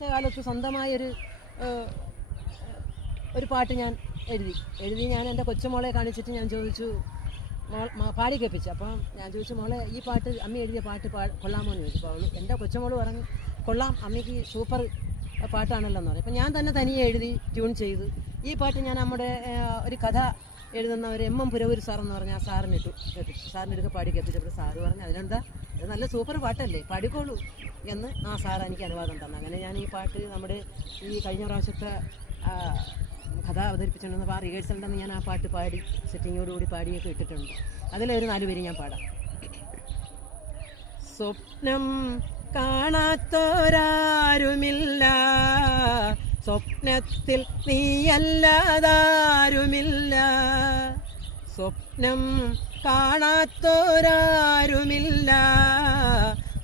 അടുത്ത കാലത്ത് സ്വന്തമായൊരു ഒരു പാട്ട് ഞാൻ എഴുതി ഞാൻ എൻ്റെ കൊച്ചുമോളെ കാണിച്ചിട്ട് ഞാൻ ചോദിച്ചു, പാടി കേൾപ്പിച്ചു. അപ്പം ഞാൻ ചോദിച്ചു, മോളെ ഈ പാട്ട് അമ്മ എഴുതിയ പാട്ട് കൊള്ളാമോ എന്ന് ചോദിച്ചു. അപ്പോൾ എൻ്റെ കൊച്ചുമോള് പറഞ്ഞു, കൊള്ളാം, അമ്മയ്ക്ക് സൂപ്പർ പാട്ടാണല്ലോ എന്ന് പറയും. അപ്പം ഞാൻ തന്നെ തനിയെ എഴുതി ട്യൂൺ ചെയ്തു. ഈ പാട്ട് ഞാൻ നമ്മുടെ ഒരു കഥ എഴുതുന്ന ഒരു എം പുരവൂർ സാർ എന്ന് പറഞ്ഞാൽ ആ സാറിനെടുത്ത് പാടി കേൾപ്പിച്ചപ്പോൾ സാറ് പറഞ്ഞു, അതിനെന്താ, ഇത് നല്ല സൂപ്പർ പാട്ടല്ലേ, പാടിക്കോളൂ എന്ന് ആ സാർ എനിക്ക് അനുവാദം തന്നു. അങ്ങനെ ഞാൻ ഈ പാട്ട് നമ്മുടെ ഈ കഴിഞ്ഞ പ്രാവശ്യത്തെ കഥ അവതരിപ്പിച്ചിട്ടുണ്ടെന്ന് ആ റിഹേഴ്സലുണ്ടെന്ന് ഞാൻ ആ പാട്ട് പാടി സെറ്റിങ്ങോടുകൂടി പാടിയൊക്കെ ഇട്ടിട്ടുണ്ട്. അതിലൊരു 4 പേര് ഞാൻ പാടാം. സ്വപ്നം കാണാത്തോരാരുമില്ല, സ്വപ്നത്തിൽ നീയല്ലാതാരുമില്ല. സ്വപ്നം കാണാത്തോരാരുമില്ല,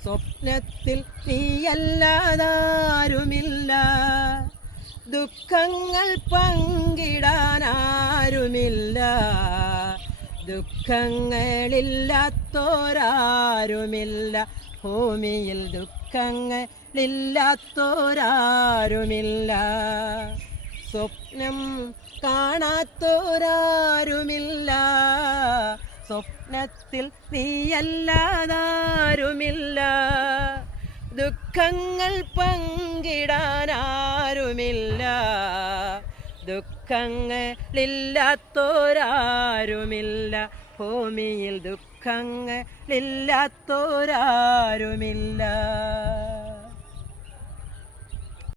സ്വപ്നത്തിൽ നീയല്ലാതാരുമില്ല. ദുഃഖങ്ങൾ പങ്കിടാനാരുമില്ല, ദുഃഖങ്ങളില്ലാത്തോരാരുമില്ല. ഭൂമിയിൽ ദുഃഖങ്ങളില്ലാത്തോരാരുമില്ല. സ്വപ്നം കാണാത്തോരാരുമില്ല, സ്വപ്നത്തിൽ നീയല്ലാതാരുമില്ല. ദുഃഖങ്ങൾ പങ്കിടാനാരുമില്ല, ദുഃഖങ്ങളില്ലാത്തോരാരുമില്ല. ഭൂമിയിൽ ദുഃഖങ്ങളില്ലാത്തോരാരുമില്ല.